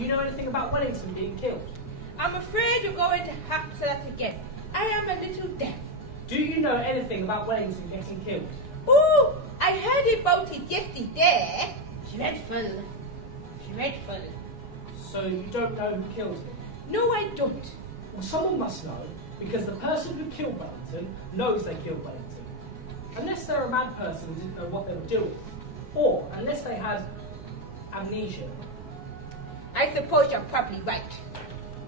Do you know anything about Wellington being killed? I'm afraid you're going to have to say that again. I am a little deaf. Do you know anything about Wellington getting killed? Oh, I heard about it yesterday. Dreadful. Dreadful. So you don't know who killed him? No, I don't. Well, someone must know, because the person who killed Wellington knows they killed Wellington. Unless they're a mad person who didn't know what they were doing. Or unless they had amnesia. I suppose you're probably right.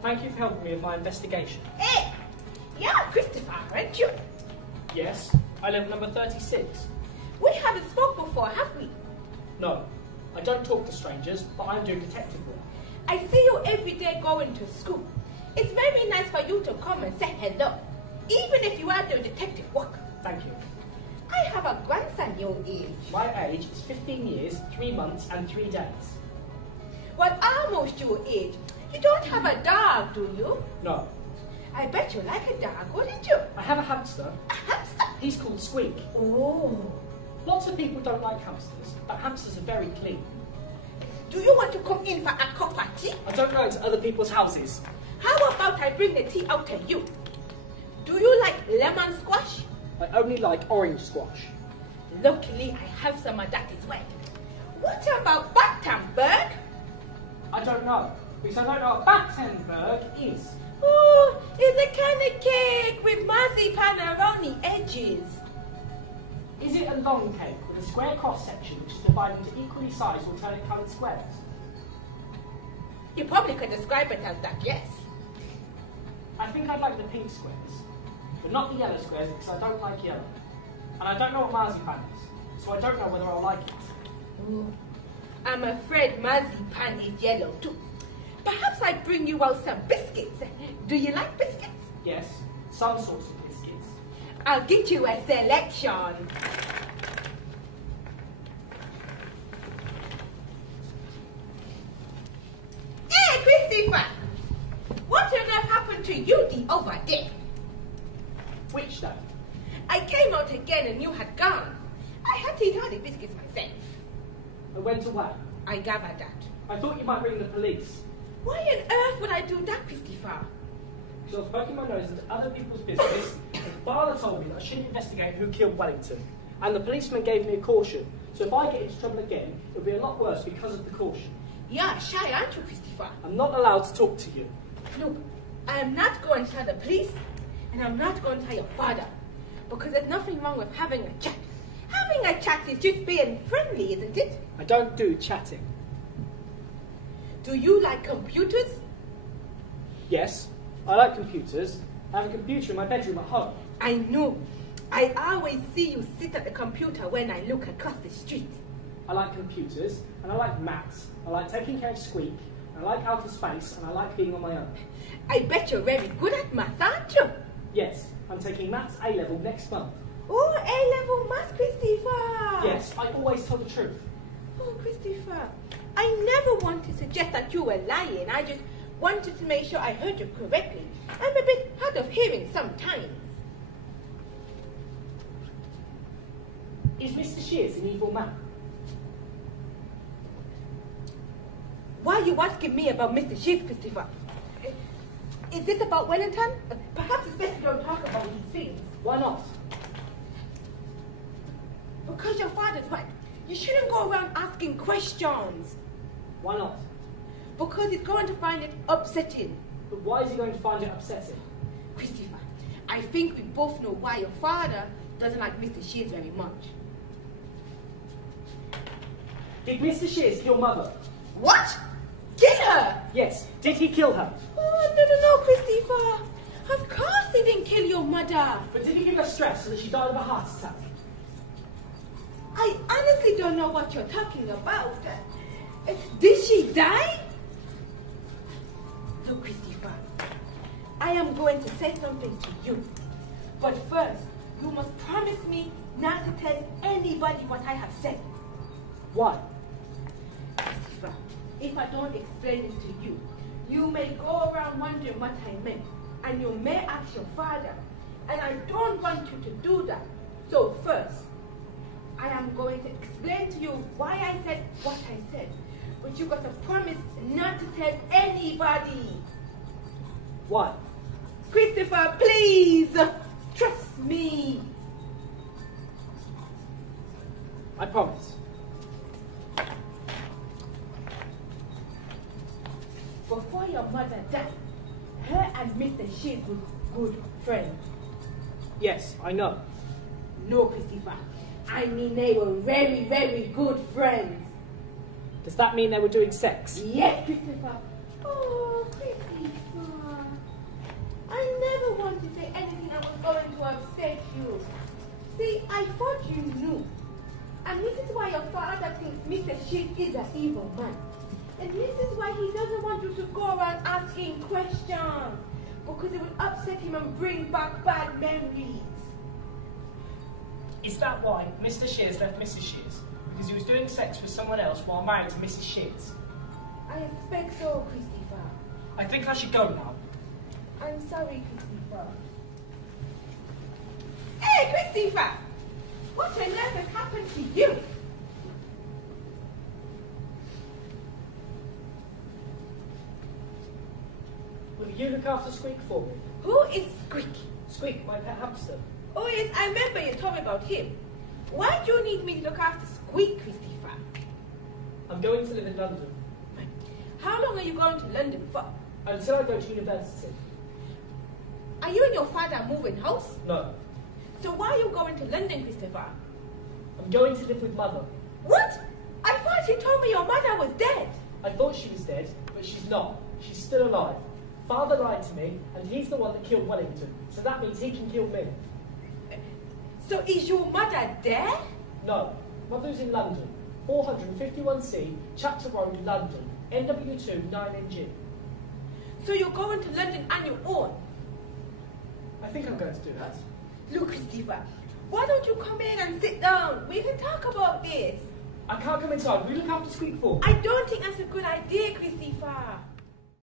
Thank you for helping me with my investigation. Hey, you're Christopher, aren't you? Yes, I live number 36. We haven't spoke before, have we? No, I don't talk to strangers, but I'm doing detective work. I see you every day going to school. It's very nice for you to come and say hello, even if you are doing detective work. Thank you. I have a grandson your age. My age is 15 years, 3 months and 3 days. Well, almost your age. You don't have a dog, do you? No. I bet you like a dog, wouldn't you? I have a hamster. A hamster? He's called Squeak. Oh. Lots of people don't like hamsters, but hamsters are very clean. Do you want to come in for a cup of tea? I don't go into other people's houses. How about I bring the tea out to you? Do you like lemon squash? I only like orange squash. Luckily, I have some of that as well. What about Battenberg? I don't know, because I don't know what Battenberg is. Oh, it's a kind of cake with marzipan around the edges. Is it a long cake with a square cross-section which is divided into equally sized alternate coloured squares? You probably could describe it as that, yes. I think I'd like the pink squares, but not the yellow squares because I don't like yellow. And I don't know what marzipan is, so I don't know whether I'll like it. Ooh. I'm afraid marzipan is yellow too. Perhaps I bring you out some biscuits. Do you like biscuits? Yes, some sorts of biscuits. I'll get you a selection. Hey, Christopher! What on earth happened to you over there? Which day? I came out again and you had gone. I had to eat all the biscuits myself. I went away. I gathered that. I thought you might ring the police. Why on earth would I do that, Christopher? Because I was poking my nose into other people's business, and Father told me that I shouldn't investigate who killed Wellington. And the policeman gave me a caution. So if I get into trouble again, it'll be a lot worse because of the caution. Yeah, shy, aren't you, Christopher? I'm not allowed to talk to you. Look, I'm not going to tell the police, and I'm not going to tell your father. Because there's nothing wrong with having a chat. Having a chat is just being friendly, isn't it? I don't do chatting. Do you like computers? Yes, I like computers. I have a computer in my bedroom at home. I know. I always see you sit at the computer when I look across the street. I like computers, and I like maths. I like taking care of Squeak, I like outer space, and I like being on my own. I bet you're very good at maths, aren't you? Yes, I'm taking maths A-level next month. Oh, A-level maths, Christopher! Yes, I always tell the truth. Oh, Christopher, I never want to suggest that you were lying. I just wanted to make sure I heard you correctly. I'm a bit hard of hearing sometimes. Is Mr. Shears an evil man? Why are you asking me about Mr. Shears, Christopher? Is this about Wellington? Perhaps it's best you don't talk about these things. Why not? Because your father's right. You shouldn't go around asking questions. Why not? Because he's going to find it upsetting. But why is he going to find it upsetting? Christopher, I think we both know why your father doesn't like Mr. Shears very much. Did Mr. Shears kill Mother? What? Kill her? Yes. Did he kill her? Oh, no, Christopher. Of course he didn't kill your mother. But did he give her stress so that she died of a heart attack? I honestly don't know what you're talking about. Did she die? Look, Christopher, I am going to say something to you. But first, you must promise me not to tell anybody what I have said. Why? Christopher, if I don't explain this to you, you may go around wondering what I meant, and you may ask your father, and I don't want you to do that. So first, I am going to explain to you why I said what I said. But you got to promise not to tell anybody. Why? Christopher, please! Trust me! I promise. Before your mother died, her and Mr. Shields were good friends. Yes, I know. No, Christopher. I mean they were very, very good friends. Does that mean they were doing sex? Yes, Christopher. Oh, Christopher. I never want to say anything that was going to upset you. See, I thought you knew. And this is why your father thinks Mr. Shields is an evil man. And this is why he doesn't want you to go around asking questions. Because it will upset him and bring back bad memories. Is that why Mr. Shears left Mrs. Shears? Because he was doing sex with someone else while married to Mrs. Shears? I expect so, Christopher. I think I should go now. I'm sorry, Christopher. Hey, Christopher! What on earth has happened to you? Will you look after Squeak for me? Who is Squeak? Squeak, my pet hamster. Oh yes, I remember you told me about him. Why do you need me to look after Squeak, Christopher? I'm going to live in London. How long are you going to London for? Until I go to university. Are you and your father moving house? No. So why are you going to London, Christopher? I'm going to live with Mother. What? I thought you told me your mother was dead. I thought she was dead, but she's not. She's still alive. Father lied to me, and he's the one that killed Wellington, so that means he can kill me. So is your mother there? No. Mother's in London. 451C, Chapter Road, London. NW2 9NG. So you're going to London on your own? I think I'm going to do that. Look, Christopher, why don't you come in and sit down? We can talk about this. I can't come inside. Will you look after Squeak for me? I don't think that's a good idea, Christopher.